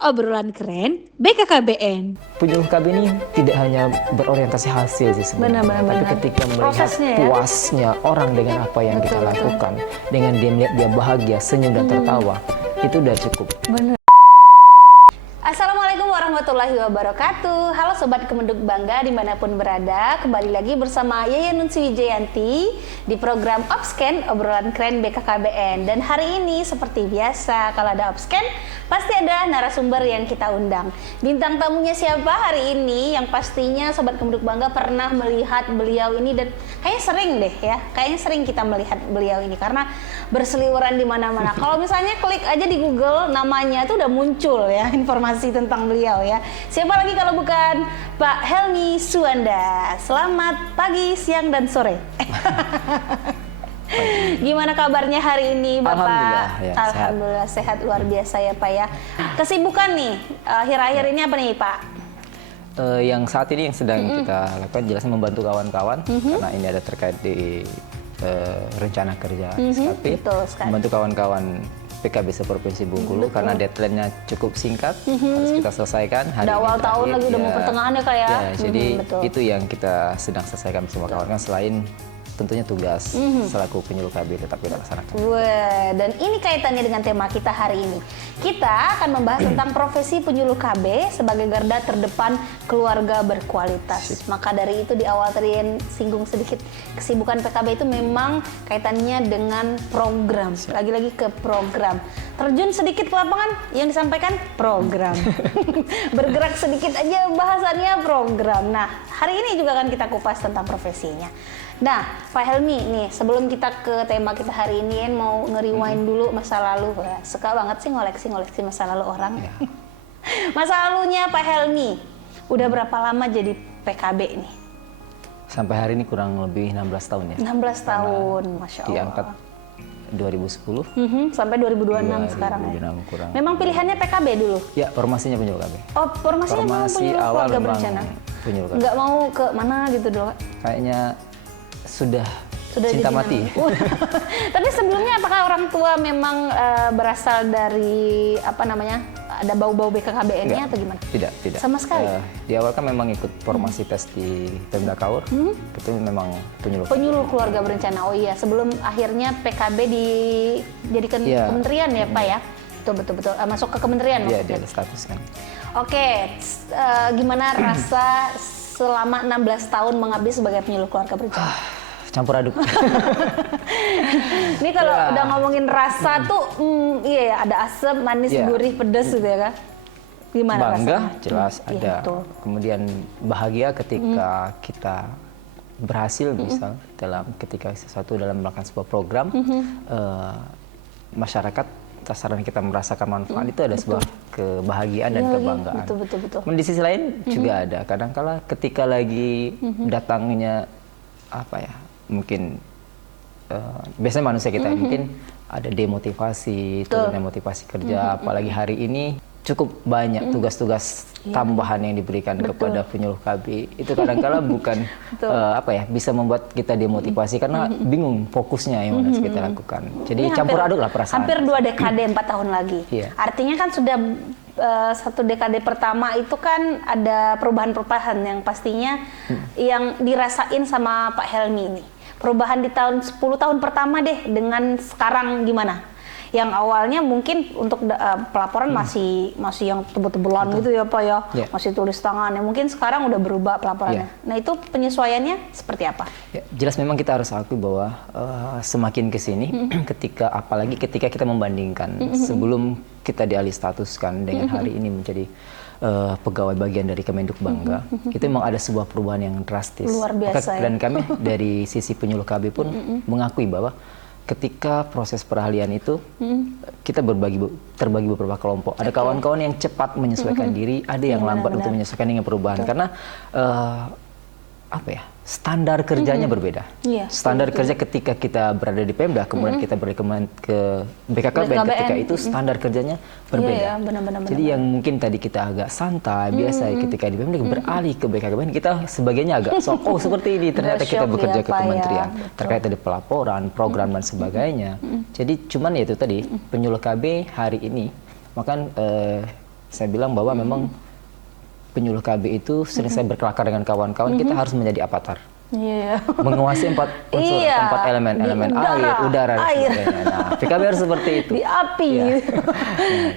obrolan keren BKKBN. Penyuluh KB ini tidak hanya berorientasi hasil sih sebenarnya, tapi ketika melihat prosesnya, ya? puasnya orang dengan apa yang kita lakukan, dengan dia melihat dia bahagia, senyum dan tertawa, itu udah cukup. Bener. Assalamualaikum warahmatullahi wabarakatuh. Halo Sobat Kemenduk Bangga dimanapun berada. Kembali lagi bersama Yaya Nunsi Wijayanti di program Obscan, obrolan keren BKKBN. Dan hari ini seperti biasa kalau ada Obscan pasti ada narasumber yang kita undang. Bintang tamunya siapa hari ini? Yang pastinya Sobat Kemenduk Bangga pernah melihat beliau ini dan kayaknya sering deh ya. Kayaknya sering kita melihat beliau ini karena berseliweran di mana-mana. Kalau misalnya klik aja di Google namanya itu udah muncul ya informasi tentang beliau ya. Siapa lagi kalau bukan Pak Helmy Suwanda. Selamat pagi, siang dan sore. Gimana kabarnya hari ini Bapak? Alhamdulillah, ya, Alhamdulillah sehat luar biasa ya Pak ya. Kesibukan nih akhir-akhir ini apa nih Pak? Yang saat ini yang sedang kita lakukan jelasnya membantu kawan-kawan karena ini ada terkait di rencana kerja SKP, membantu kawan-kawan PKB seprovinsi Bengkulu karena deadline-nya cukup singkat, harus kita selesaikan hari ini. Awal tahun lagi udah mau pertengahan ya kayak. Ya, jadi itu yang kita sedang selesaikan bersama kawan-kawan selain tentunya tugas selaku penyuluh KB tetap kita laksanakan. Wah, dan ini kaitannya dengan tema kita hari ini. Kita akan membahas tentang profesi penyuluh KB sebagai garda terdepan keluarga berkualitas. Maka dari itu di awal tadi yang singgung sedikit, kesibukan PKB itu memang kaitannya dengan program. Lagi-lagi ke program. Terjun sedikit ke lapangan, yang disampaikan program. Bergerak sedikit aja bahasannya program. Nah, hari ini juga akan kita kupas tentang profesinya. Nah, Pak Helmy nih, sebelum kita ke tema kita hari ini, mau nge-rewind dulu masa lalu. Wah, suka banget sih ngoleksi masa lalu orang. Ya. Masa lalunya Pak Helmy, udah berapa lama jadi PKB nih? Sampai hari ini kurang lebih 16 tahun ya. 16 tahun, Masya Allah. Diangkat 2010. Sampai 2026 sekarang ya. Kurang. Memang pilihannya PKB dulu? Ya, formasinya penyuluh KB. Oh, formasinya memang penyuluh keluarga berencana? Penyuluh KB. Nggak mau ke mana gitu dulu? Kayaknya sudah cinta mati. Tapi sebelumnya apakah orang tua memang berasal dari apa namanya, ada bau-bau BKKBN-nya atau gimana? Tidak. Sama sekali. Di awal kan memang ikut formasi tes di Pemda Kaur, itu memang penyuluh. Penyuluh keluarga berencana. Oh iya, sebelum akhirnya PKB dijadikan kementerian ya Pak ya? Betul. Masuk ke kementerian. Iya, dia ada status kan. Oke, gimana rasa selama 16 tahun mengabdi sebagai penyuluh keluarga berencana? Campur aduk. Ini kalau udah ngomongin rasa tuh, iya ya, ada asam, manis, gurih, pedas gitu ya kan? Gimana bangga, rasanya? jelas ada. Kemudian bahagia ketika kita berhasil misal ketika sesuatu dalam melakukan sebuah program, masyarakat sasaran kita merasakan manfaat itu ada sebuah kebahagiaan dan kebanggaan. Betul. Di sisi lain juga ada. Kadang-kala ketika lagi datangnya apa ya? Mungkin biasanya manusia kita mungkin ada demotivasi, turunnya motivasi kerja, apalagi hari ini cukup banyak tugas-tugas tambahan yang diberikan kepada penyuluh KB. Itu kadang-kala bukan apa ya, bisa membuat kita demotivasi karena bingung fokusnya yang harus kita lakukan. Jadi campur aduk lah perasaan. Hampir 2 dekade 4 tahun lagi. Artinya kan sudah 1 dekade pertama itu kan ada perubahan-perubahan yang pastinya yang dirasain sama Pak Helmy ini. Perubahan di tahun 10 tahun pertama deh dengan sekarang gimana? Yang awalnya mungkin untuk pelaporan masih yang tebel-tebelan gitu ya Pak ya, masih tulis tangan. Mungkin sekarang udah berubah pelaporannya. Nah itu penyesuaiannya seperti apa? Ya, jelas memang kita harus akui bahwa semakin kesini, apalagi ketika kita membandingkan sebelum kita dialih statuskan dengan hari ini menjadi pegawai bagian dari Kemenduk Bangga, itu memang ada sebuah perubahan yang drastis. Luar biasa. Dan kami dari sisi penyuluh KB pun mengakui bahwa ketika proses perahlian itu kita terbagi beberapa kelompok. Ada kawan-kawan yang cepat menyesuaikan diri, ada yang lambat untuk menyesuaikan dengan perubahan. Karena apa ya, standar kerjanya berbeda. Standar kerja ketika kita berada di Pemda, kemudian kita berrekomend ke BKKBN, ketika itu standar kerjanya berbeda. Jadi yang mungkin tadi kita agak santai, biasa ketika di Pemda beralih ke BKKBN, kita sebagiannya agak seperti ini. Ternyata kita bekerja ke kementerian, terkait ada pelaporan, program dan sebagainya. Jadi cuman ya itu tadi, penyuluh KB hari ini, maka saya bilang bahwa memang penyuluh KB itu sering saya berkelakar dengan kawan-kawan, kita harus menjadi avatar. Iya. Menguasai 4 unsur, 4 elemen, elemen air, udara, dan sebagainya. Nah, PKB harus seperti itu. Di api. Ya.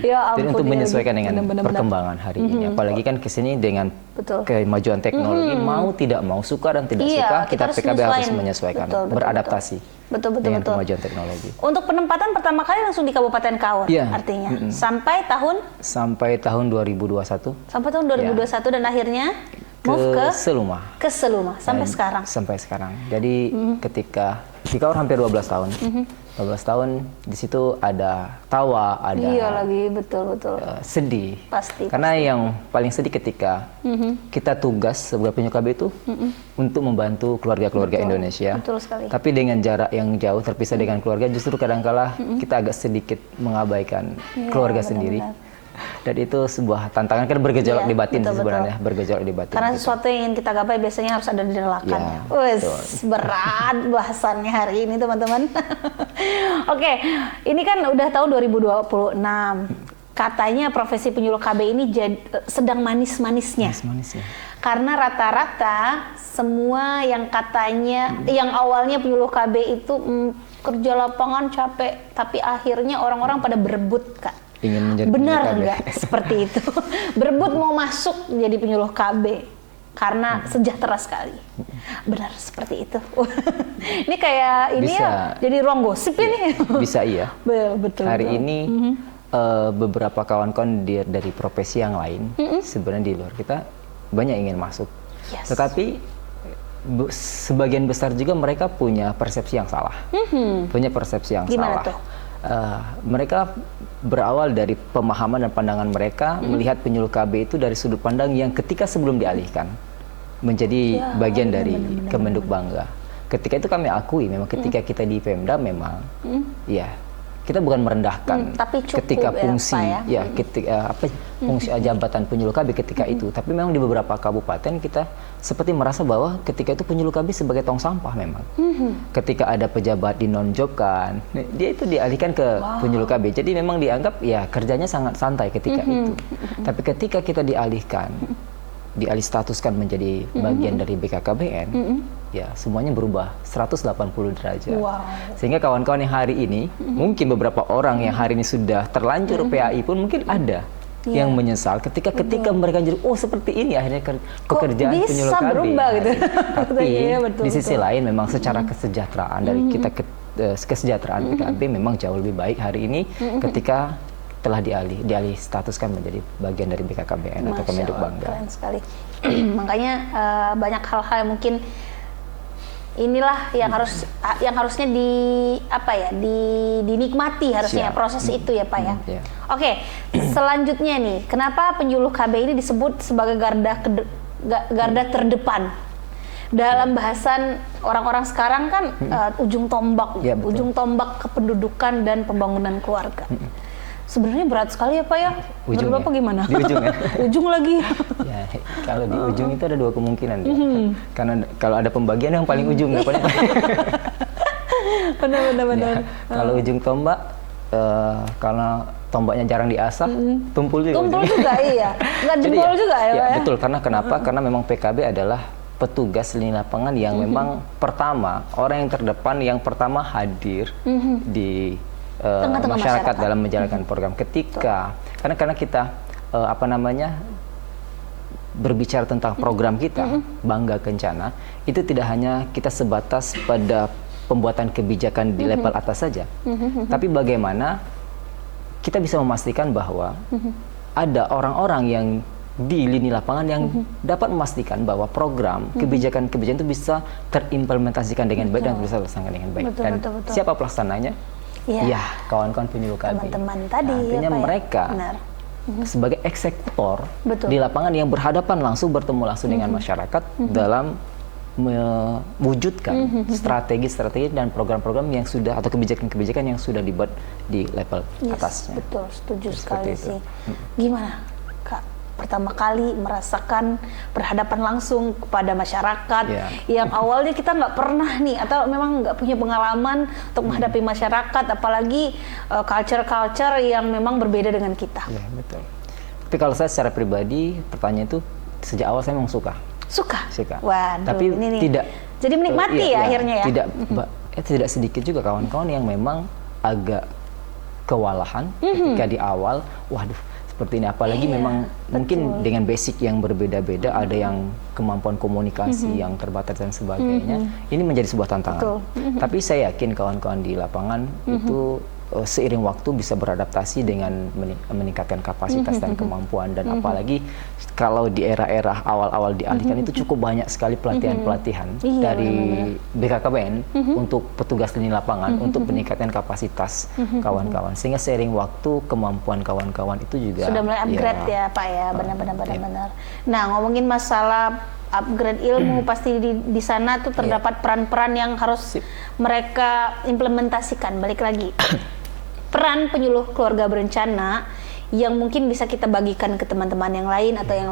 Ya Jadi ampun, untuk ya, menyesuaikan dengan benar-benar. perkembangan hari ini, apalagi kan kesini dengan Betul. kemajuan teknologi, mau tidak mau, suka dan tidak Iya, suka, kita kita harus PKB harus menyesuaikan. menyesuaikan, Betul, betul, beradaptasi Betul. dengan kemajuan teknologi. Untuk penempatan pertama kali langsung di Kabupaten Kaur, Iya. artinya sampai tahun Sampai tahun 2021 2021 dan akhirnya move ke Seluma. ke Seluma sampai Dan sekarang. Sampai sekarang. Jadi ketika di Kaur hampir 12 tahun. 12 tahun di situ ada tawa, ada Iya lagi, betul. sedih. Pasti. Karena yang paling sedih ketika kita tugas sebagai penyuluh KB itu untuk membantu keluarga-keluarga Indonesia. Betul sekali. Tapi dengan jarak yang jauh terpisah dengan keluarga, justru kadangkala kita agak sedikit mengabaikan keluarga sendiri. Dan itu sebuah tantangan, kan bergejolak Iya, di batin betul, sebenarnya, bergejolak di batin. Karena gitu. sesuatu yang ingin kita gapai biasanya harus ada di relakan. Ya, Wes, betul. berat bahasannya hari ini teman-teman. Oke, ini kan udah tahun 2026. Katanya profesi penyuluh KB ini sedang manis-manisnya. Manis-manis ya. Karena rata-rata semua yang katanya, yang awalnya penyuluh KB itu kerja lapangan capek, tapi akhirnya orang-orang pada berebut, Kak. Ingin menjadi Benar penyuluh KB. nggak seperti itu? Berebut mau masuk jadi penyuluh KB karena sejahtera sekali. Benar seperti itu. Ini kayak ini Bisa. ya, jadi ruang gosip ini. Bisa iya. Betul. Hari ini beberapa kawan-kawan dari profesi yang lain sebenarnya di luar kita banyak ingin masuk. Yes. Tetapi sebagian besar juga mereka punya persepsi yang salah. Punya persepsi yang Gimana salah. tuh? Mereka berawal dari pemahaman dan pandangan mereka melihat penyuluh KB itu dari sudut pandang yang ketika sebelum dialihkan menjadi bagian dari Kemenduk Bangga. Ketika itu kami akui memang ketika kita di Pemda memang ya kita bukan merendahkan tapi cukup ketika ya, fungsi Pak, ya? ketika fungsi jabatan penyuluh KB ketika itu, tapi memang di beberapa kabupaten kita seperti merasa bahwa ketika itu penyuluh KB sebagai tong sampah memang. Ketika ada pejabat dinonjobkan, dia itu dialihkan ke penyuluh KB. Jadi memang dianggap ya kerjanya sangat santai ketika itu. Tapi ketika kita dialih statuskan menjadi bagian dari BKKBN, ya semuanya berubah 180 derajat. Wow. Sehingga kawan-kawan yang hari ini, mungkin beberapa orang yang hari ini sudah terlanjur PAI pun mungkin ada yang menyesal ketika mereka jadi seperti ini akhirnya pekerjaan bisa penyuluh KB. berubah gitu. Tapi Iya, betul, di sisi lain memang secara kesejahteraan dari kita kesejahteraan PKB memang jauh lebih baik hari ini ketika telah dialih statuskan menjadi bagian dari BKKBN atau Kemenduk Bangga. Keren sekali. Makanya banyak hal-hal yang mungkin inilah yang harusnya dinikmati harusnya Siap. proses itu ya Pak ya. Ya. Oke, selanjutnya nih, kenapa penyuluh KB ini disebut sebagai garda terdepan? Dalam bahasan orang-orang sekarang kan ujung tombak, Ya, betul. ujung tombak kependudukan dan pembangunan keluarga. Sebenarnya berat sekali ya Pak ya. Menurut Ujung Bapak ya? gimana? Di ujung ya? Ujung lagi. Ya, kalau di ujung itu ada dua kemungkinan. Ya. Karena kalau ada pembagian yang paling ujung, yang paling Benar. Ya, kalau ujung tombak, karena tombaknya jarang diasah, tumpul juga. Tumpul ujungnya. juga iya. Nggak jempol juga ya Pak ya. Betul, karena kenapa? Karena memang PKB adalah petugas lini lapangan yang memang pertama, orang yang terdepan yang pertama hadir di Tengah-tengah masyarakat. dalam menjalankan program. Ketika karena kita berbicara tentang program kita Bangga Kencana, itu tidak hanya kita sebatas pada pembuatan kebijakan di level atas saja, tapi bagaimana kita bisa memastikan bahwa ada orang-orang yang di lini lapangan yang dapat memastikan bahwa program kebijakan-kebijakan itu bisa terimplementasikan dengan baik dan bisa dilaksanakan dengan baik. Betul, Dan betul. siapa pelaksananya? Iya. Ya, kawan-kawan penyuluh KB. Teman-teman tadi Artinya ya, Pak, ya? mereka Benar. sebagai eksekutor Betul. di lapangan yang berhadapan langsung bertemu langsung dengan masyarakat dalam mewujudkan strategi-strategi dan program-program yang sudah atau kebijakan-kebijakan yang sudah dibuat di level atasnya. Betul, setuju Seperti sekali itu. sih. Gimana Kak? Pertama kali merasakan berhadapan langsung kepada masyarakat Ya. yang awalnya kita nggak pernah nih atau memang nggak punya pengalaman untuk menghadapi masyarakat, apalagi culture-culture yang memang berbeda dengan kita. Ya, betul. Tapi kalau saya secara pribadi, pertanyaan itu sejak awal saya memang suka. Suka? Waduh, Tapi ini nih. tidak. Jadi menikmati ya akhirnya ya? Tidak sedikit juga kawan-kawan yang memang agak kewalahan ketika di awal, waduh seperti ini. Apalagi memang mungkin dengan basic yang berbeda-beda, ada yang kemampuan komunikasi yang terbatas dan sebagainya. Ini menjadi sebuah tantangan. Tapi saya yakin kawan-kawan di lapangan itu seiring waktu bisa beradaptasi dengan meningkatkan kapasitas dan kemampuan, dan apalagi kalau di era-era awal-awal dialihkan itu cukup banyak sekali pelatihan-pelatihan dari BKKBN untuk petugas lini lapangan untuk meningkatkan kapasitas kawan-kawan, sehingga seiring waktu kemampuan kawan-kawan itu juga sudah mulai upgrade ya Pak ya, benar-benar. Nah, ngomongin masalah upgrade ilmu, pasti di sana tuh terdapat peran-peran yang harus mereka implementasikan. Balik lagi, peran penyuluh keluarga berencana yang mungkin bisa kita bagikan ke teman-teman yang lain atau yang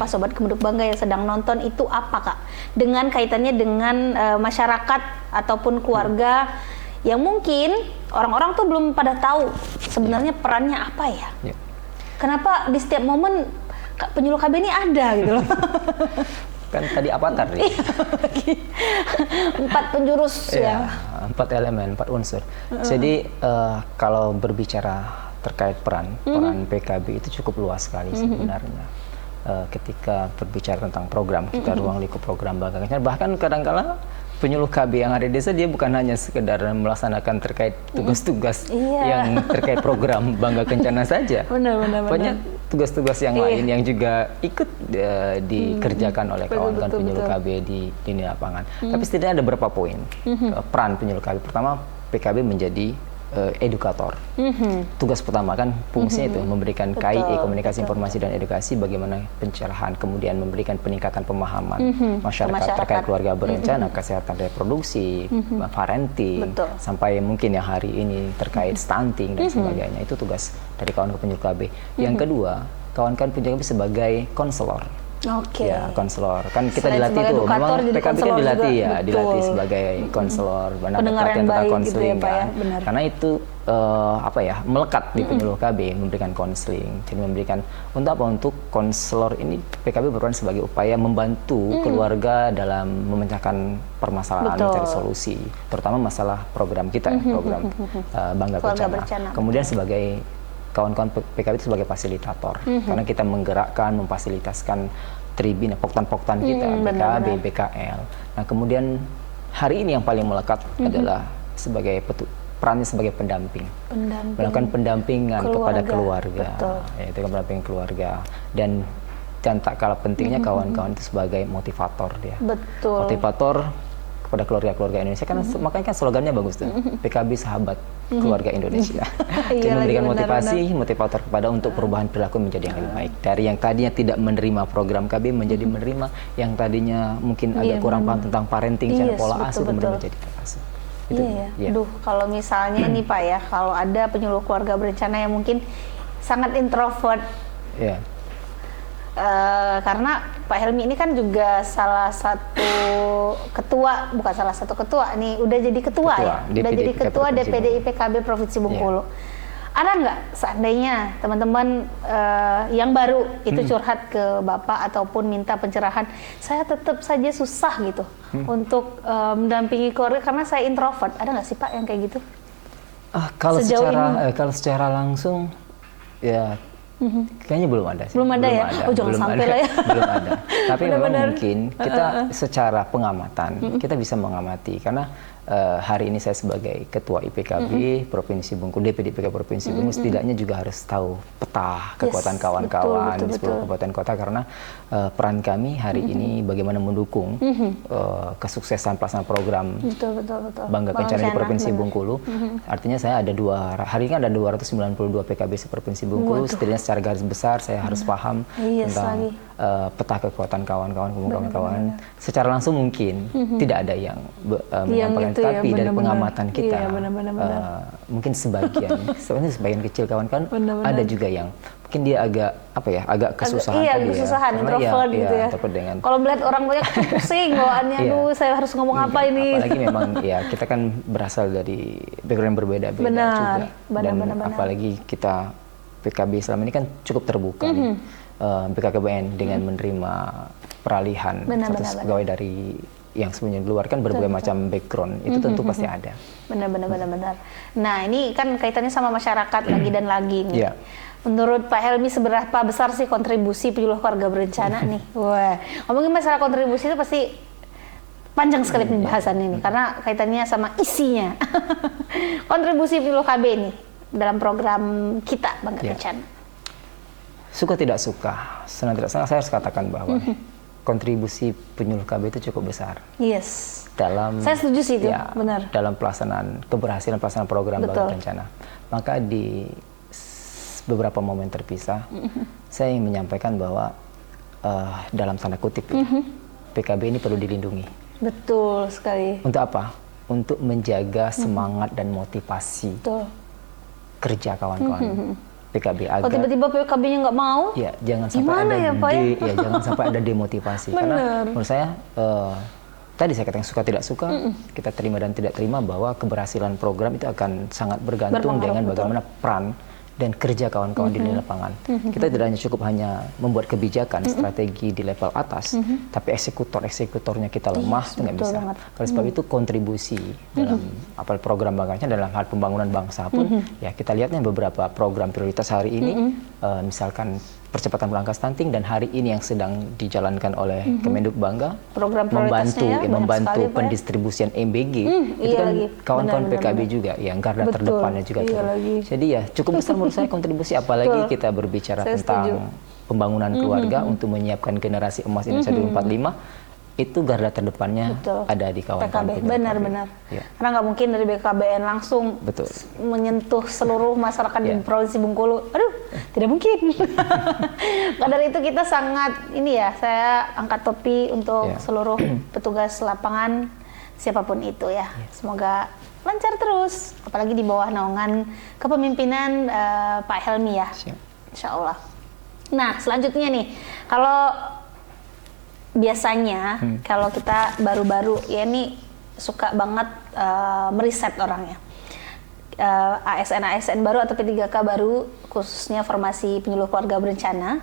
Pak Sobat Kemuduk Bangga yang sedang nonton itu apa Kak? Dengan kaitannya dengan masyarakat ataupun keluarga yang mungkin orang-orang tuh belum pada tahu sebenarnya perannya apa ya? Kenapa di setiap momen penyuluh KB ini ada gitu loh? Kan tadi avatar nih. 4 penjurus ya. 4 elemen, 4 unsur. Jadi kalau berbicara terkait peran PKB itu cukup luas sekali sebenarnya. Ketika berbicara tentang program kita ruang lingkup program Bangga Kencana, bahkan kadang-kala penyuluh KB yang ada di desa dia bukan hanya sekedar melaksanakan terkait tugas-tugas yang terkait program Bangga Kencana saja. Banyak tugas-tugas yang lain yang juga ikut dikerjakan oleh kawan-kawan penyuluh KB di lini lapangan. Tapi setidaknya ada beberapa poin peran penyuluh KB. Pertama, PKB menjadi edukator. Tugas pertama kan fungsinya itu memberikan KIE, komunikasi informasi dan edukasi, bagaimana pencerahan, kemudian memberikan peningkatan pemahaman masyarakat terkait keluarga berencana, kesehatan reproduksi, parenting, sampai mungkin yang hari ini terkait stunting dan sebagainya. Itu tugas dari kawan-kawan penyuluh KB. Yang kedua, kawan-kawan penyuluh KB sebagai konselor. Ya, konselor. Kan kita selain dilatih tuh, memang PKB kan dilatih juga, dilatih sebagai konselor, pelatihan tentang konseling gitu ya, kan. Karena itu melekat di penyuluh KB, memberikan konseling. Jadi memberikan untuk apa? Untuk konselor ini PKB berperan sebagai upaya membantu keluarga dalam memecahkan permasalahan, mencari solusi, terutama masalah program kita ya, program Bangga Kencana. Kemudian sebagai kawan-kawan PKB itu sebagai fasilitator, karena kita menggerakkan, memfasilitasikan tribun, poktan-poktan kita, BKB, BKL. Nah, kemudian hari ini yang paling melekat adalah sebagai perannya sebagai pendamping. Melakukan pendampingan kepada keluarga, yaitu pendampingan keluarga, dan tak kalah pentingnya kawan-kawan itu sebagai motivator dia. Motivator kepada keluarga-keluarga Indonesia, kan makanya kan slogannya bagus tuh, PKB sahabat keluarga Indonesia. Jadi memberikan motivator kepada untuk perubahan perilaku menjadi yang lebih baik. Dari yang tadinya tidak menerima program KB menjadi menerima, yang tadinya mungkin agak kurang paham tentang parenting, cara pola asuh, kemudian menjadi terasuh. Duh, kalau misalnya nih Pak ya, kalau ada penyuluh keluarga berencana yang mungkin sangat introvert, karena Pak Helmi ini kan juga salah satu ketua, bukan salah satu ketua nih, udah jadi ketua ya, udah jadi ketua DPD IPKB Provinsi Bengkulu. Ada nggak seandainya teman-teman yang baru itu curhat ke Bapak ataupun minta pencerahan, saya tetap saja susah gitu untuk mendampingi keluarga karena saya introvert, ada nggak sih Pak yang kayak gitu? Kalau secara langsung ya kayaknya belum ada sih. Belum ada ya? Oh, jangan sampai lah ya. Belum ada. Tapi memang mungkin kita secara pengamatan kita bisa mengamati, karena hari ini saya sebagai ketua IPKB Provinsi Bengkulu, DPD IPKB Provinsi Bengkulu, setidaknya juga harus tahu peta kekuatan kawan-kawan di 10 kabupaten kota, karena peran kami hari ini bagaimana mendukung kesuksesan pelaksanaan program Bangga Kencana di Provinsi Bengkulu. Artinya saya ada hari ini ada 292 PKB Provinsi Bengkulu. Setidaknya secara garis besar saya harus paham tentang peta kekuatan kawan-kawan. Secara langsung mungkin tidak ada yang menyampaikan, tapi dari pengamatan kita mungkin sebagian kecil kawan-kawan ada juga yang mungkin dia agak kesusahan kesusahan, introvert gitu ya. Kalau melihat orang banyak pusing bawaannya, aduh saya harus ngomong apa ini. Apalagi memang kita kan berasal dari background yang berbeda-beda juga. Dan apalagi kita PKB selama ini kan cukup terbuka nih. BKKBN dengan menerima peralihan status pegawai dari yang sebenarnya di luar kan berbagai macam background, itu tentu pasti ada. Benar. Nah, ini kan kaitannya sama masyarakat lagi dan lagi nih. Yeah. Menurut Pak Helmi, seberapa besar sih kontribusi penyuluh keluarga berencana nih? Wah, ngomongin masalah kontribusi itu pasti panjang sekali pembahasan ini karena kaitannya sama isinya. Kontribusi penyuluh KB nih dalam program kita Bangga Berencana. Suka tidak suka, senang tidak senang, saya harus katakan bahwa kontribusi penyuluh KB itu cukup besar. Yes. Saya setuju sih itu, benar. Dalam keberhasilan pelaksanaan program Bangga Berencana. Maka di beberapa momen terpisah, saya ingin menyampaikan bahwa dalam tanda kutip PKB ini perlu dilindungi. Betul sekali. Untuk apa? Untuk menjaga semangat dan motivasi kerja kawan-kawan PKB. Agar tiba-tiba PKB-nya nggak mau, ya jangan sampai jangan sampai ada demotivasi. Karena menurut saya tadi saya katakan suka tidak suka, kita terima dan tidak terima bahwa keberhasilan program itu akan sangat bergantung dengan bagaimana peran dan kerja kawan-kawan di lapangan. Kita tidak hanya membuat kebijakan, strategi di level atas, tapi eksekutornya kita lemah, itu nggak bisa. Oleh sebab itu kontribusi dalam program Bangga dalam hal pembangunan bangsa pun, ya kita lihatnya beberapa program prioritas hari ini, misalkan percepatan angka stunting dan hari ini yang sedang dijalankan oleh Kemenduk Bangga, membantu pendistribusian MBG, itu kan kawan-kawan PKB juga, yang garda terdepannya juga. Jadi ya cukup besar menurut saya kontribusi, apalagi kita berbicara tentang pembangunan keluarga untuk menyiapkan generasi emas Indonesia 2045. Itu garda terdepannya ada di kawan-kawan PKB. Benar-benar. Ya. Karena nggak mungkin dari BKBN langsung menyentuh seluruh masyarakat di Provinsi Bengkulu. Aduh, tidak mungkin. Dari itu kita sangat saya angkat topi untuk seluruh petugas lapangan siapapun itu ya. Semoga lancar terus, apalagi di bawah naungan kepemimpinan Pak Helmi ya. Insya Allah. Nah, selanjutnya nih, kalau biasanya kalau kita baru-baru ya ini suka banget meriset orangnya, ASN baru atau P3K baru, khususnya formasi penyuluh keluarga berencana,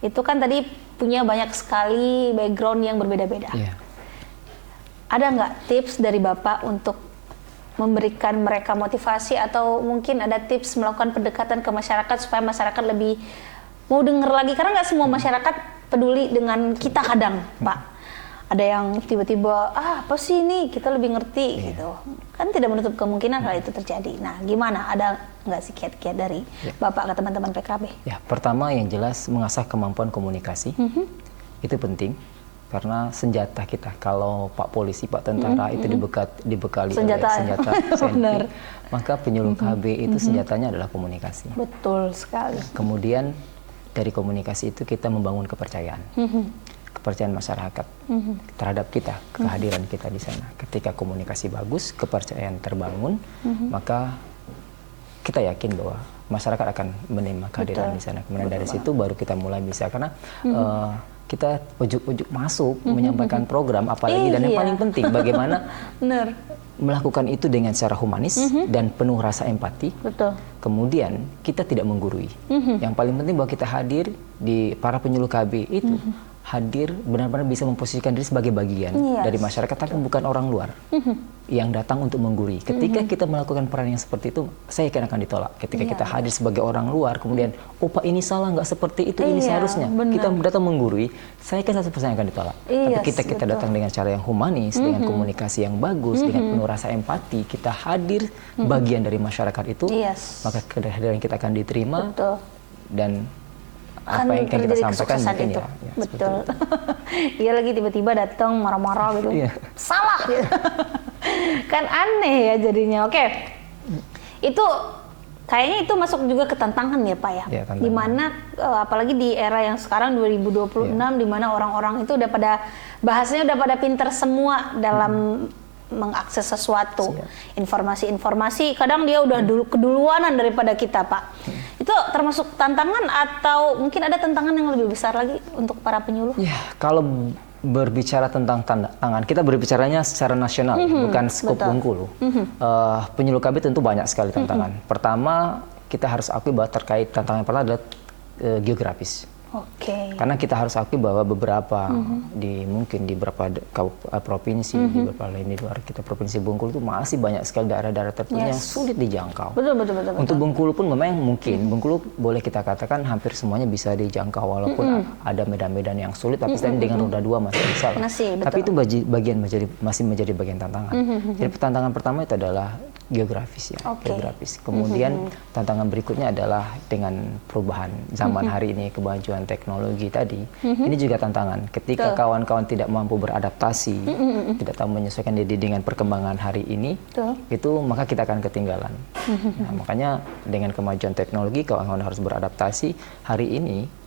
itu kan tadi punya banyak sekali background yang berbeda-beda. Ada nggak tips dari Bapak untuk memberikan mereka motivasi, atau mungkin ada tips melakukan pendekatan ke masyarakat supaya masyarakat lebih mau dengar lagi, karena nggak semua masyarakat peduli dengan kita kadang, Pak. Ada yang tiba-tiba, apa sih ini, kita lebih ngerti gitu. Kan tidak menutup kemungkinan hal itu terjadi. Nah, gimana? Ada nggak sih kiat-kiat dari Bapak ke teman-teman PKB? Ya, pertama yang jelas mengasah kemampuan komunikasi. Itu penting. Karena senjata kita, kalau Pak Polisi, Pak Tentara itu dibekali senjata safety, maka penyuluh KB itu senjatanya adalah komunikasi. Betul sekali. Kemudian dari komunikasi itu kita membangun kepercayaan, kepercayaan masyarakat terhadap kita, kehadiran kita di sana. Ketika komunikasi bagus, kepercayaan terbangun, maka kita yakin bahwa masyarakat akan menerima kehadiran di sana. Kemudian dari situ baru kita mulai bisa, karena kita ujuk-ujuk masuk menyampaikan program, apalagi dan yang paling penting bagaimana melakukan itu dengan secara humanis dan penuh rasa empati. Kemudian kita tidak menggurui. Yang paling penting bahwa kita hadir di para penyuluh KB itu hadir benar-benar bisa memposisikan diri sebagai bagian dari masyarakat, tapi bukan orang luar yang datang untuk menggurui. Ketika kita melakukan peran yang seperti itu, saya yakin akan ditolak. Ketika kita hadir sebagai orang luar, kemudian, Pak ini salah, nggak seperti itu, ini seharusnya. Kita datang menggurui, saya yakin 100% akan ditolak. Tapi kita datang dengan cara yang humanis, dengan komunikasi yang bagus, dengan penuh rasa empati, kita hadir bagian dari masyarakat itu, maka kehadiran kita akan diterima dan apa yang kita sampaikan mungkin itu. Betul. Iya, lagi tiba-tiba datang marah-marah gitu. Salah gitu. Kan aneh ya jadinya. Oke. Itu kayaknya itu masuk juga ke tantangan ya, Pak ya. Dimana apalagi di era yang sekarang 2026 dimana orang-orang itu udah pada bahasanya udah pada pinter semua dalam mengakses sesuatu, informasi-informasi, kadang dia udah keduluanan daripada kita, Pak. Itu termasuk tantangan atau mungkin ada tantangan yang lebih besar lagi untuk para penyuluh? Ya, kalau berbicara tentang tantangan, kita berbicaranya secara nasional, bukan skup Bengkulu. Penyuluh KB tentu banyak sekali tantangan. Pertama, kita harus akui bahwa terkait tantangan yang pertama adalah geografis. Oke. Karena kita harus akui bahwa beberapa mungkin di beberapa provinsi, di beberapa lain di luar kita provinsi Bengkulu itu masih banyak sekali daerah-daerah tertentu yang sulit dijangkau. Betul. Untuk Bengkulu pun memang mungkin Bengkulu boleh kita katakan hampir semuanya bisa dijangkau walaupun ada medan-medan yang sulit, tapi dengan roda 2 masih bisa lah. Tapi itu masih menjadi bagian tantangan. Jadi tantangan pertama itu adalah geografis ya, geografis. Kemudian tantangan berikutnya adalah dengan perubahan zaman hari ini, kemajuan teknologi tadi. Ini juga tantangan. Ketika kawan-kawan tidak mampu beradaptasi, tidak tahu menyesuaikan diri dengan perkembangan hari ini, itu maka kita akan ketinggalan. Nah, makanya dengan kemajuan teknologi, kawan-kawan harus beradaptasi. Hari ini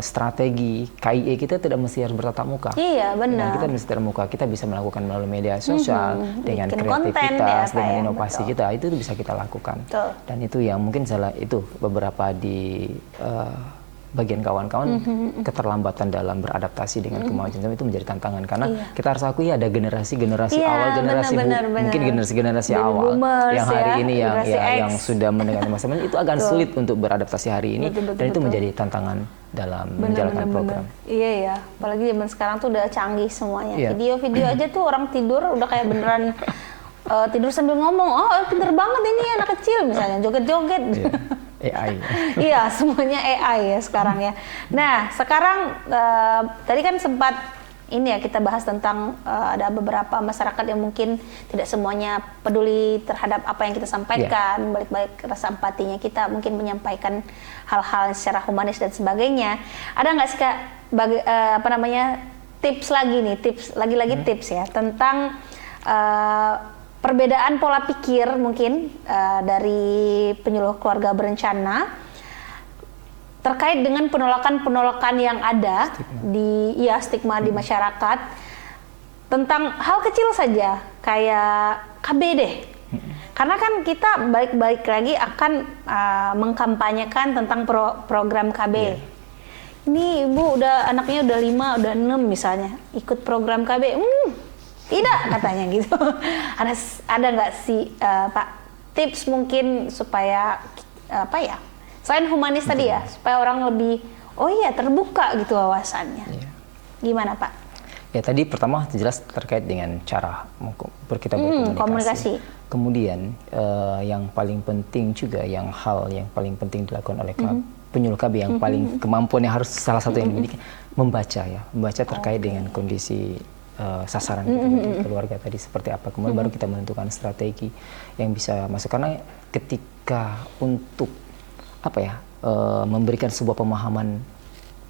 strategi KIE kita tidak mesti harus bertatap muka. Iya, benar. Kita mesti tatap muka. Kita bisa melakukan melalui media sosial dengan kreativitas, dengan inovasi kita. Itu bisa kita lakukan. Dan itu yang mungkin itu beberapa di bagian kawan-kawan keterlambatan dalam beradaptasi dengan kemajuan zaman itu menjadi tantangan karena kita harus akui ada generasi awal, mungkin generasi awal yang hari ini yang sudah mendengar masa itu agak sulit untuk beradaptasi hari ini dan itu menjadi tantangan dalam menjalankan program. Iya ya, apalagi zaman sekarang tuh udah canggih semuanya. Video-video aja tuh orang tidur udah kayak beneran tidur sambil ngomong, oh pinter banget ini anak kecil misalnya joget-joget. AI. Iya, semuanya AI ya sekarang ya. Nah, sekarang tadi kan sempat ini ya kita bahas tentang ada beberapa masyarakat yang mungkin tidak semuanya peduli terhadap apa yang kita sampaikan, balik-balik rasa empatinya kita mungkin menyampaikan hal-hal secara humanis dan sebagainya. Ada nggak sih Kak tips lagi nih, lagi-lagi tips ya tentang perbedaan pola pikir mungkin dari penyuluh keluarga berencana terkait dengan penolakan yang ada stigma di masyarakat tentang hal kecil saja kayak KB deh. Karena kan kita balik lagi akan mengkampanyekan tentang program KB. Ini ibu anaknya udah 5, udah 6 misalnya ikut program KB. Tidak katanya gitu. Ada nggak sih Pak tips mungkin supaya selain humanis tadi ya supaya orang lebih terbuka gitu wawasannya. Gimana Pak? Ya tadi pertama jelas terkait dengan cara kita berkomunikasi. Kemudian yang paling penting juga hal yang paling penting dilakukan oleh penyuluh KB yang paling kemampuan yang harus salah satu yang dimiliki membaca terkait dengan kondisi sasaran kita, keluarga tadi seperti apa, kemudian baru kita menentukan strategi yang bisa masuk karena ketika untuk memberikan sebuah pemahaman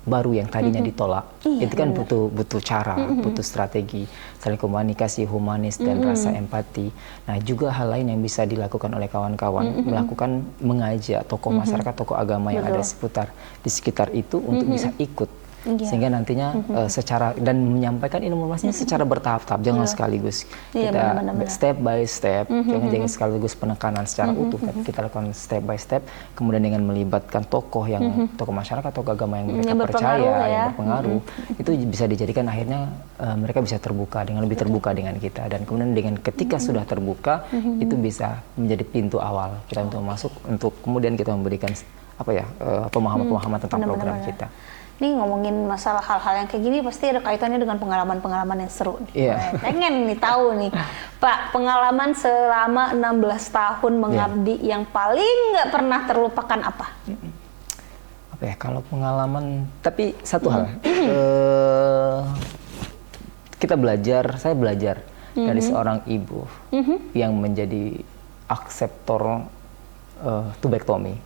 baru yang tadinya ditolak itu kan butuh cara, butuh strategi, saling komunikasi humanis dan rasa empati. Nah juga hal lain yang bisa dilakukan oleh kawan-kawan mengajak tokoh masyarakat, tokoh agama yang ada di sekitar itu untuk bisa ikut. Sehingga nantinya secara dan menyampaikan informasinya secara bertahap-tahap, jangan sekaligus. Kita step by step, jangan sekaligus penekanan secara utuh. Kita lakukan step by step, kemudian dengan melibatkan tokoh masyarakat, tokoh agama yang mereka percaya, yang berpengaruh, itu bisa dijadikan akhirnya mereka bisa terbuka lebih terbuka dengan kita. Dan kemudian dengan ketika sudah terbuka, itu bisa menjadi pintu awal kita untuk masuk, untuk kemudian kita memberikan pemahaman-pemahaman tentang program kita. Ini ngomongin masalah hal-hal yang kayak gini pasti ada kaitannya dengan pengalaman-pengalaman yang seru nih. Pengen nih tahu nih, Pak, pengalaman selama 16 tahun mengabdi yang paling nggak pernah terlupakan apa? Kalau pengalaman, tapi satu hal, saya belajar dari seorang ibu yang menjadi akseptor tubektomi.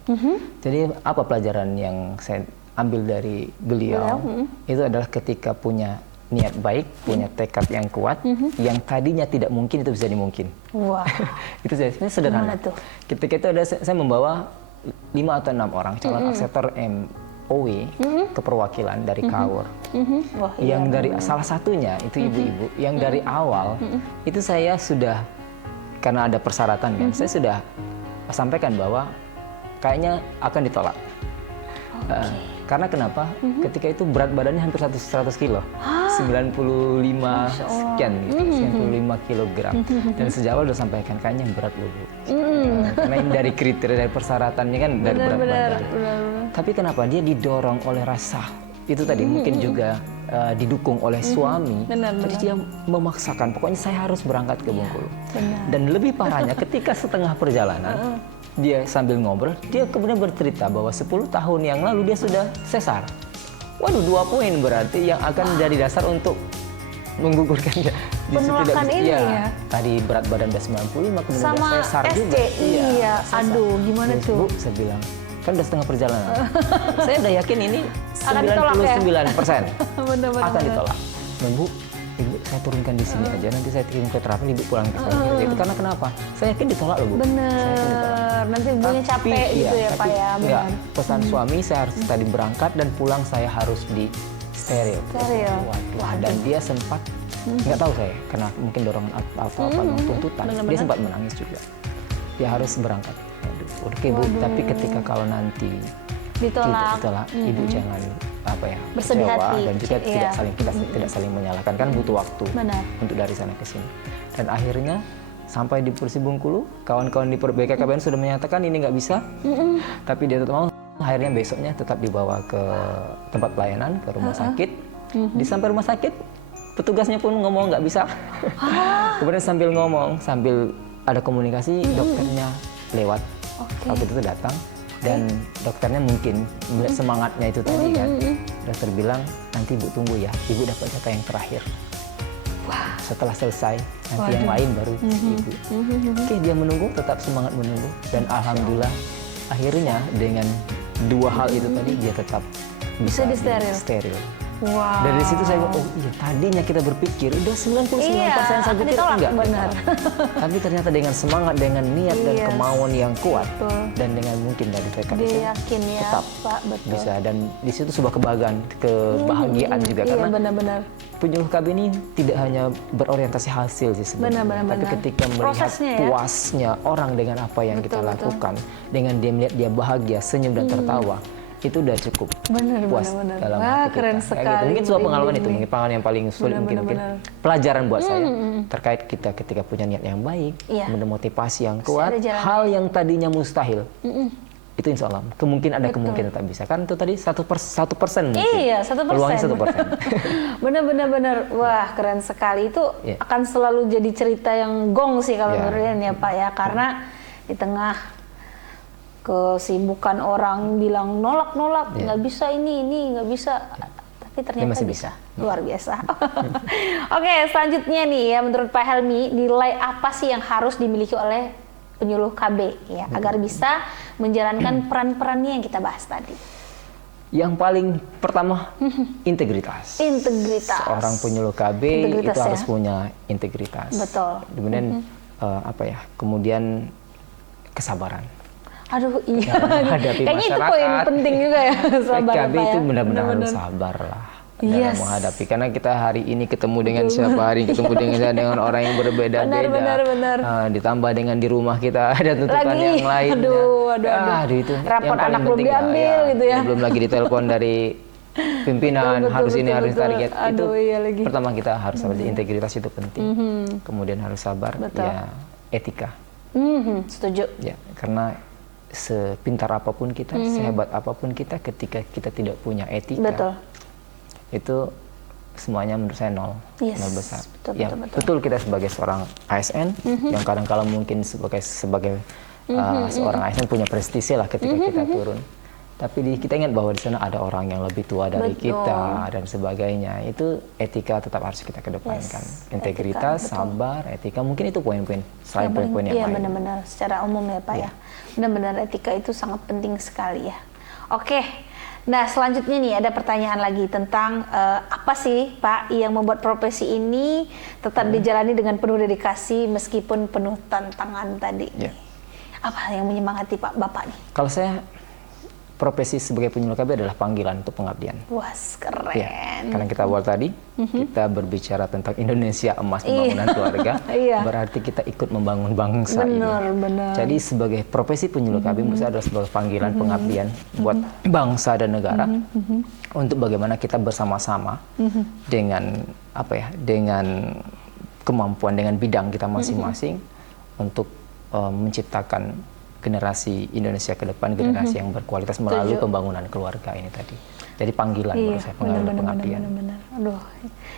Jadi apa pelajaran yang saya ambil dari beliau itu adalah ketika punya niat baik, punya tekad yang kuat, yang tadinya tidak mungkin itu bisa dimungkin. Wah. Itu sebenarnya sederhana. Ketika itu saya membawa 5 atau 6 orang calon akseptor MOW ke perwakilan dari KAUR. Yang dari salah satunya itu ibu-ibu yang dari awal itu saya sudah, karena ada persyaratan kan, saya sudah sampaikan bahwa kayaknya akan ditolak. Karena kenapa? Ketika itu berat badannya hampir 100 kilo. 95 sekian, gitu, 95 kilogram. Dan sejak awal udah sampaikan kayaknya berat loh Bu. Karena ini dari kriteria, dari persyaratannya kan dari berat badan. Tapi kenapa dia didorong oleh rasa itu tadi, mungkin juga didukung oleh suami. Jadi dia memaksakan, pokoknya saya harus berangkat ke Bengkulu. Dan lebih parahnya ketika setengah perjalanan, dia sambil ngobrol, dia kemudian bercerita bahwa 10 tahun yang lalu dia sudah sesar. Waduh, 2 poin berarti yang akan jadi dasar untuk menggugurkan dia. Penolakan ini ya? Tadi berat badan udah 95, kemudian sama udah sesar juga. Iya, aduh gimana Terus, tuh? Bu, saya bilang, kan udah setengah perjalanan. Saya udah yakin ini Akan ditolak ya? 99% Bener-bener. akan ditolak. Dan Bu, Ibu saya turunkan di sini aja, nanti saya kirim ke terapi, Ibu pulang ke sana. Itu karena kenapa? Saya yakin ditolak loh Bu. Bener, nanti ibunya capek gitu ya Pak ya. Enggak, pesan suami saya harus tadi berangkat dan pulang saya harus di steril. Wah, dan dia sempat, nggak tahu saya, karena mungkin dorongan atau apa, tuntutan, dia sempat menangis juga. Dia harus berangkat. Waduh, oke Bu, tapi ketika kalau nanti ditolak, Ibu jangan apa ya, bersedih kecewa, hati. dan juga tidak saling menyalahkan, kan butuh waktu untuk dari sana ke sini. Dan akhirnya sampai di Persi Bengkulu, kawan-kawan di BKKBN sudah menyatakan ini nggak bisa, tapi dia tetap mau. Akhirnya besoknya tetap dibawa ke tempat pelayanan, ke rumah sakit. Di sampai rumah sakit, petugasnya pun ngomong nggak bisa. Kemudian sambil ngomong, sambil ada komunikasi, dokternya lewat. Waktu itu datang. Dan dokternya mungkin melihat semangatnya itu tadi kan, dokter bilang nanti Ibu tunggu ya, Ibu dapat jatah yang terakhir. Setelah selesai nanti yang lain baru Ibu. Oke, dia menunggu, tetap semangat menunggu, dan alhamdulillah akhirnya dengan 2 hal itu tadi dia tetap bisa di steril. Dari situ saya bilang, oh iya, tadinya kita berpikir udah 99% saya pikir enggak. Benar. Tapi ternyata dengan semangat, dengan niat dan kemauan yang kuat, dan dengan mungkin dari tekad itu yakin ya, tetap Pak, betul. bisa. Dan di situ sebuah kebahagiaan juga, karena benar-benar. penyuluh KB ini tidak hanya berorientasi hasil sih sebenarnya, tapi ketika melihat prosesnya ya? puasnya orang dengan apa yang kita lakukan, dengan dia melihat dia bahagia, senyum dan tertawa, itu udah cukup puas dalam hati kita. Keren sekali. Mungkin sebuah pengalaman itu, mungkin pengalaman yang paling sulit, mungkin pelajaran buat saya terkait kita ketika punya niat yang baik, kemudian motivasi yang kuat, hal yang tadinya mustahil, itu insya Allah ada kemungkinan tetap bisa. Kan itu tadi 1% mungkin. Iya, 1%. Peluangnya 1%. Benar. Wah, keren sekali. Itu akan selalu jadi cerita yang gong sih kalau menurut ya Pak ya, karena di tengah kesibukan orang bilang nolak, nggak bisa ini nggak bisa, tapi ternyata masih bisa. Luar biasa. Oke, selanjutnya nih ya, menurut Pak Helmi, nilai apa sih yang harus dimiliki oleh penyuluh KB ya agar bisa menjalankan peran-perannya yang kita bahas tadi? Yang paling pertama, integritas. Seorang penyuluh KB itu harus punya integritas. Betul. Kemudian kemudian kesabaran. Aduh iya, kayaknya itu poin penting juga ya, sabar KB itu benar-benar harus sabar lah dalam menghadapi, karena kita hari ini ketemu dengan siapa, hari ketemu dengan orang yang berbeda-beda, ditambah dengan di rumah kita ada tuntutan yang lain. Aduh, itu rapot anak belum diambil gitu ya. Belum lagi ditelepon dari pimpinan, harus ini harus target. Itu pertama kita harus sabar, integritas itu penting. Kemudian harus sabar, ya etika. Setuju. Ya, karena sepintar apapun kita, sehebat apapun kita, ketika kita tidak punya etika, itu semuanya menurut saya nol besar. Betul, kita sebagai seorang ASN yang kadang-kala mungkin sebagai seorang ASN punya prestise lah ketika kita turun. Tapi kita ingat bahwa di sana ada orang yang lebih tua dari kita dan sebagainya. Itu etika tetap harus kita kedepankan. Integritas, sabar, etika, mungkin itu poin-poin selain poin-poin yang lain. Iya, benar-benar secara umum ya Pak ya. Benar-benar etika itu sangat penting sekali ya. Oke. Nah, selanjutnya nih ada pertanyaan lagi tentang apa sih Pak yang membuat profesi ini tetap dijalani dengan penuh dedikasi meskipun penuh tantangan tadi. Apa yang menyemangati Pak Bapak nih? Kalau saya profesi sebagai penyuluh KB adalah panggilan untuk pengabdian. Wah, keren. Ya, karena kita awal tadi kita berbicara tentang Indonesia emas pembangunan keluarga, berarti kita ikut membangun bangsa ini. Benar. Jadi sebagai profesi penyuluh KB menurut saya adalah sebagai panggilan pengabdian buat bangsa dan negara untuk bagaimana kita bersama-sama dengan dengan kemampuan dengan bidang kita masing-masing untuk menciptakan generasi Indonesia ke depan, generasi yang berkualitas melalui pembangunan keluarga ini tadi. Jadi panggilan menurut saya, pengabdian. Benar. Aduh,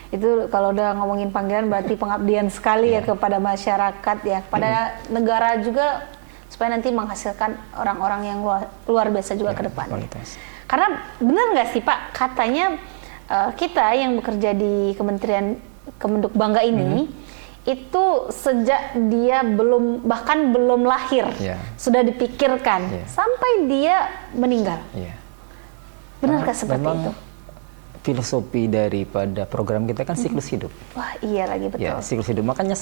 itu kalau udah ngomongin panggilan berarti pengabdian sekali ya kepada masyarakat ya, kepada negara juga supaya nanti menghasilkan orang-orang yang luar biasa juga ke depan. Karena benar nggak sih Pak, katanya kita yang bekerja di Kementerian Kemenduk Bangga ini itu sejak dia bahkan belum lahir sudah dipikirkan sampai dia meninggal. Benarkah seperti itu? Filosofi daripada program kita kan siklus hidup. Wah, iya lagi, betul. Ya, siklus hidup. Makanya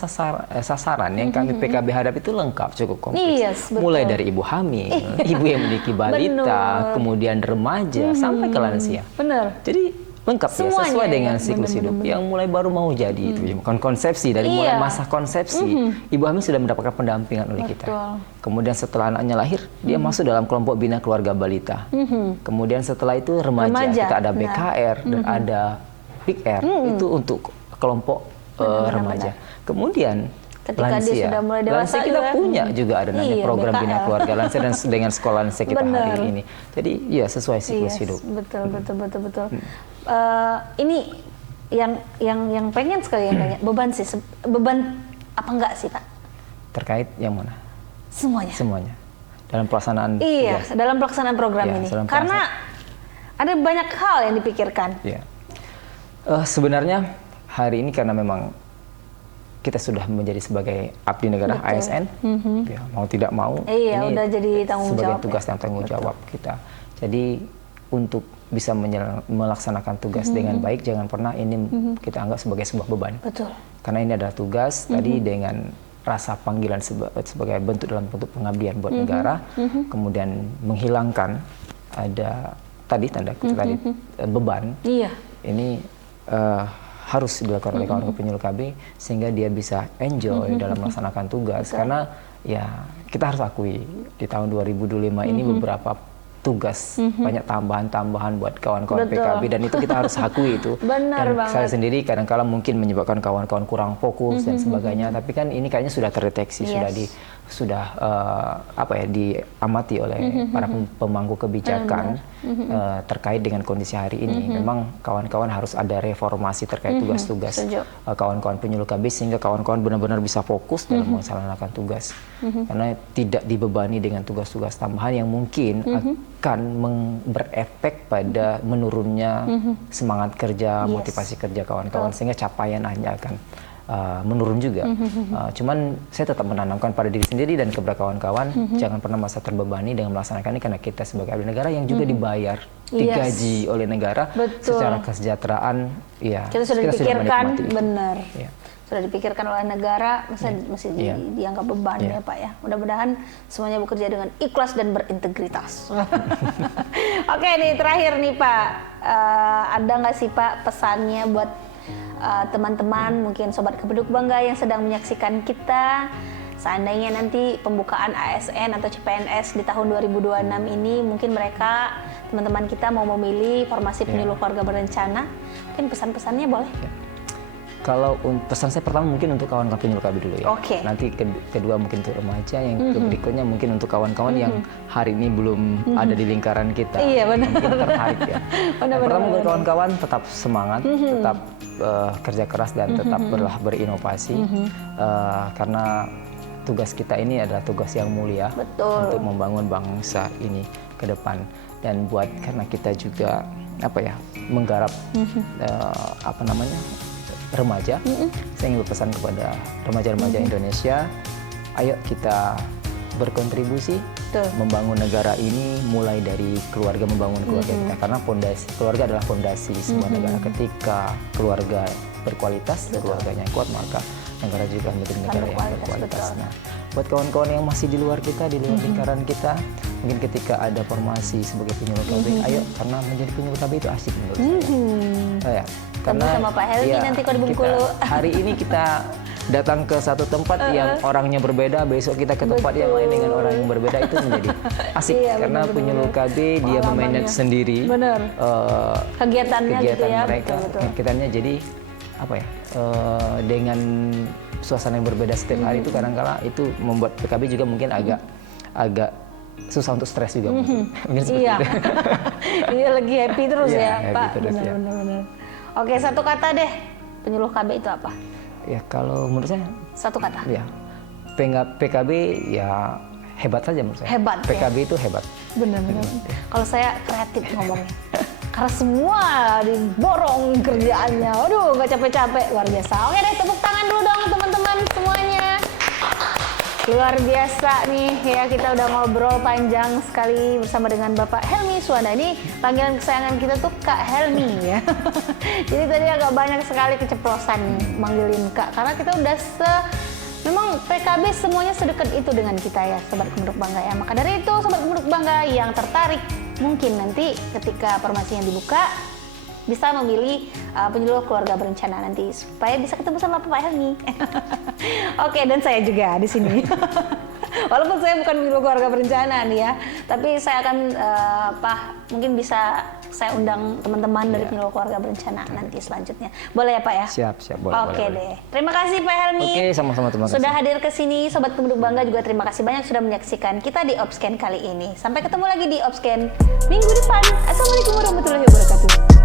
sasaran yang kami PKB hadap itu lengkap, cukup kompleks. Mulai dari ibu hamil, ibu yang memiliki balita, kemudian remaja, sampai ke lansia. Benar. Jadi lengkap ya, sesuai dengan siklus hidup. Yang mulai baru mau jadi itu, konsepsi, dari mulai masa konsepsi, ibu hamil sudah mendapatkan pendampingan oleh kita. Kemudian setelah anaknya lahir, dia masuk dalam kelompok bina keluarga balita. Kemudian setelah itu remaja. Kita ada BKR dan ada Big R, itu untuk kelompok remaja. Kemudian ketika lansia. Dia sudah mulai dewasa lansia kita punya juga ada namanya program BKR. Bina Keluarga Lansia dan dengan sekolah lansia kita hari ini. Jadi ya sesuai siklus hidup. Betul. Ini yang pengen sekali yang banyak beban apa enggak sih Pak? Terkait yang mana? Semuanya. Dalam pelaksanaan dalam pelaksanaan program ini. Karena ada banyak hal yang dipikirkan. Sebenarnya hari ini karena memang kita sudah menjadi sebagai abdi negara ASN, mau tidak mau ini udah jadi tanggung sebagai jawab, tugas dan tanggung jawab kita. Jadi untuk bisa melaksanakan tugas dengan baik, jangan pernah ini kita anggap sebagai sebuah beban. Betul. Karena ini adalah tugas tadi dengan rasa panggilan sebagai bentuk dalam bentuk pengabdian buat negara, kemudian menghilangkan ada tadi tanda kutip tadi beban. Ini harus dilakukan oleh kawan-kawan penyuluh KB sehingga dia bisa enjoy dalam melaksanakan tugas. Karena ya kita harus akui di tahun 2025 ini beberapa tugas banyak tambahan-tambahan buat kawan-kawan PKB dan itu kita harus akui itu. Benar dan banget. saya sendiri kadang-kala mungkin menyebabkan kawan-kawan kurang fokus dan sebagainya, tapi kan ini kayaknya sudah terdeteksi, sudah diamati oleh para pemangku kebijakan terkait dengan kondisi hari ini. Memang kawan-kawan harus ada reformasi terkait tugas-tugas kawan-kawan penyuluh KB sehingga kawan-kawan benar-benar bisa fokus dalam melaksanakan tugas. Karena tidak dibebani dengan tugas-tugas tambahan yang mungkin akan berefek pada menurunnya semangat kerja, motivasi kerja kawan-kawan, sehingga capaian hanya akan menurun juga. Cuman saya tetap menanamkan pada diri sendiri dan kepada kawan-kawan jangan pernah merasa terbebani dengan melaksanakan ini, karena kita sebagai abdi negara yang juga dibayar, digaji oleh negara. Secara kesejahteraan kita sudah dipikirkan, benar. Sudah dipikirkan oleh negara, masih dianggap beban ya Pak ya. Mudah-mudahan semuanya bekerja dengan ikhlas dan berintegritas. Oke nih, terakhir nih Pak, ada nggak sih Pak pesannya buat teman-teman, mungkin Sobat Kemenduk Bangga yang sedang menyaksikan kita, seandainya nanti pembukaan ASN atau CPNS di tahun 2026 ini, mungkin mereka, teman-teman kita mau memilih formasi penyuluh keluarga berencana, mungkin pesan-pesannya boleh? Kalau pesan saya pertama mungkin untuk kawan-kawan penyuluh KB dulu ya. Nanti kedua mungkin untuk remaja, yang berikutnya mungkin untuk kawan-kawan yang hari ini belum ada di lingkaran kita. Mungkin tertarik ya. Pertama untuk kawan-kawan tetap semangat, tetap kerja keras dan tetap berinovasi. Karena tugas kita ini adalah tugas yang mulia untuk membangun bangsa ini ke depan. Dan karena kita juga menggarap remaja, saya ingin berpesan kepada remaja-remaja Indonesia, ayo kita berkontribusi membangun negara ini, mulai dari keluarga, membangun keluarga kita, karena keluarga adalah fondasi semua negara. Ketika keluarga berkualitas, keluarganya kuat, maka negara juga menjadi negara yang berkualitas. Nah, buat kawan-kawan yang masih di luar kita, di luar lingkaran kita, mungkin ketika ada formasi sebagai penyuluh KB, ayo karena menjadi penyuluh KB itu asik menurut saya. Oh ya, karena sama Pak Helmi ya, nanti kalau di Bengkulu. hari ini kita datang ke satu tempat yang orangnya berbeda, besok kita ke tempat yang lain dengan orang yang berbeda, itu menjadi asik. Iya, karena benar, penyuluh KB dia memanage sendiri Benar. kegiatan Kegiatannya gitu ya, mereka, betul-betul. kegiatannya jadi apa ya, dengan suasana yang berbeda setiap hari itu kadang-kala itu membuat PKB juga mungkin agak susah untuk stres juga mungkin. Mungkin seperti Iya. itu. Iya, lagi happy terus Iya, ya, happy Pak. terus, ya. Benar. Oke, satu kata deh. Penyuluh KB itu apa? Ya kalau menurut saya Satu kata. ya PKB ya hebat saja menurut saya. Hebat, ya? PKB itu hebat. Benar-benar. Kalau saya kreatif ngomongnya. Karena semua diborong kerjaannya. Waduh, nggak capek-capek. Luar biasa. Oke deh, tepuk tangan dulu dong teman-teman semuanya. Luar biasa nih ya, kita udah ngobrol panjang sekali bersama dengan Bapak Helmi Suwanda. Ini panggilan kesayangan kita tuh Kak Helmi ya. Jadi tadi agak banyak sekali keceplosan manggilin Kak. Karena kita udah memang PKB semuanya sedekat itu dengan kita ya, Sobat Gemuduk Bangga ya. Maka dari itu Sobat Gemuduk Bangga yang tertarik mungkin nanti ketika formasinya dibuka bisa memilih penyuluh keluarga berencana nanti supaya bisa ketemu sama Pak Helmi. Oke, dan saya juga di sini. Walaupun saya bukan penyuluh keluarga berencana nih ya, tapi saya akan mungkin bisa saya undang teman-teman dari penyuluh keluarga berencana nanti selanjutnya. Boleh ya Pak ya? Siap, boleh. Oke deh. Terima kasih Pak Helmi. Oke, sama-sama teman-teman. Sudah hadir ke sini, Sobat Gemuduk Bangga juga terima kasih banyak sudah menyaksikan kita di Opscan kali ini. Sampai ketemu lagi di Opscan minggu depan. Assalamualaikum warahmatullahi wabarakatuh.